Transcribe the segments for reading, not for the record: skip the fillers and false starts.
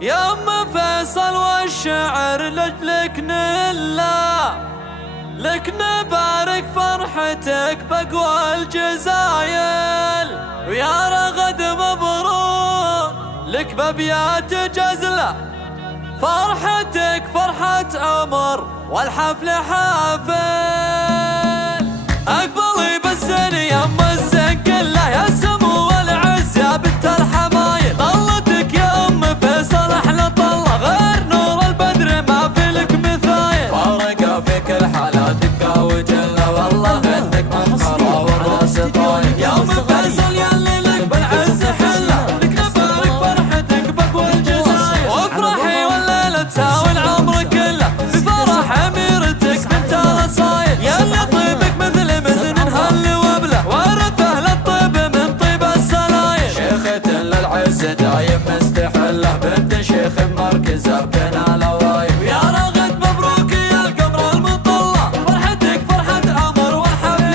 يا ام فيصل والشعر لجلك نلا، لك نبارك فرحتك بقوى الجزايل، ويا رغد مبروك لك بابيات جزلة، فرحتك فرحة عمر والحفل حافل. اقبلي بالزين يا ام الزين كله، يا سمو والعز يا بنت الحمايل، طلتك يا ام فيصل احلى طله، غير نور البدر ما في لك مثايل، فارقه في كل حالاتك وجله، والله انك مسخره والراس طايل، يا ام فيصل ياللي لك بالعز حله، لك نبارك فرحتك بقوى الجزايل، وافرحي والليله تساوي العمر كله، بفرح اميرتك بنت الاصايل، ياللي طيبك مثل مزن هل وبله، ورثه للطيب من طيب السلايل، شيخة للعز دايم مستحله، بنت شيخ بمركزه بين الاوايل، ويا رغد مبروك يا القمر المطله، فرحتك فرحه عمر والحفل،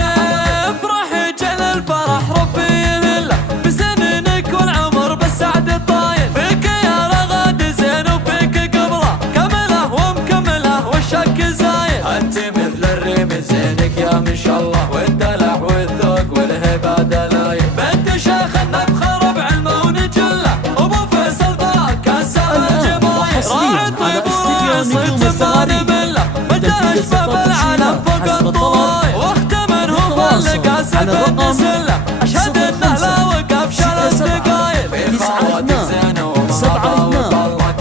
افرحي جل الفرح ربي يهله، بسنينك والعمر بالسعد الطايل، فيك يا رغد زين وفيك قبره كمله ومكمله والشك زايل، انت مثل الريم زينك يا ما شاء الله، والدلع والذوق والهبه دلايل، بنت شيخ النفخر بعلمه ونجله، ابو فيصل ذاك كسر الجمايل، راعي طيب وراعي صيت ما نمله، مدى اشباب العالم فوق الطوايل، واختمن هو فلق سيف النسله، اشهد انه لا وقف شل الدقايل، في خواتك زين ومهابه وطله،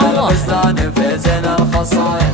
كل البستان في زين الخصايل،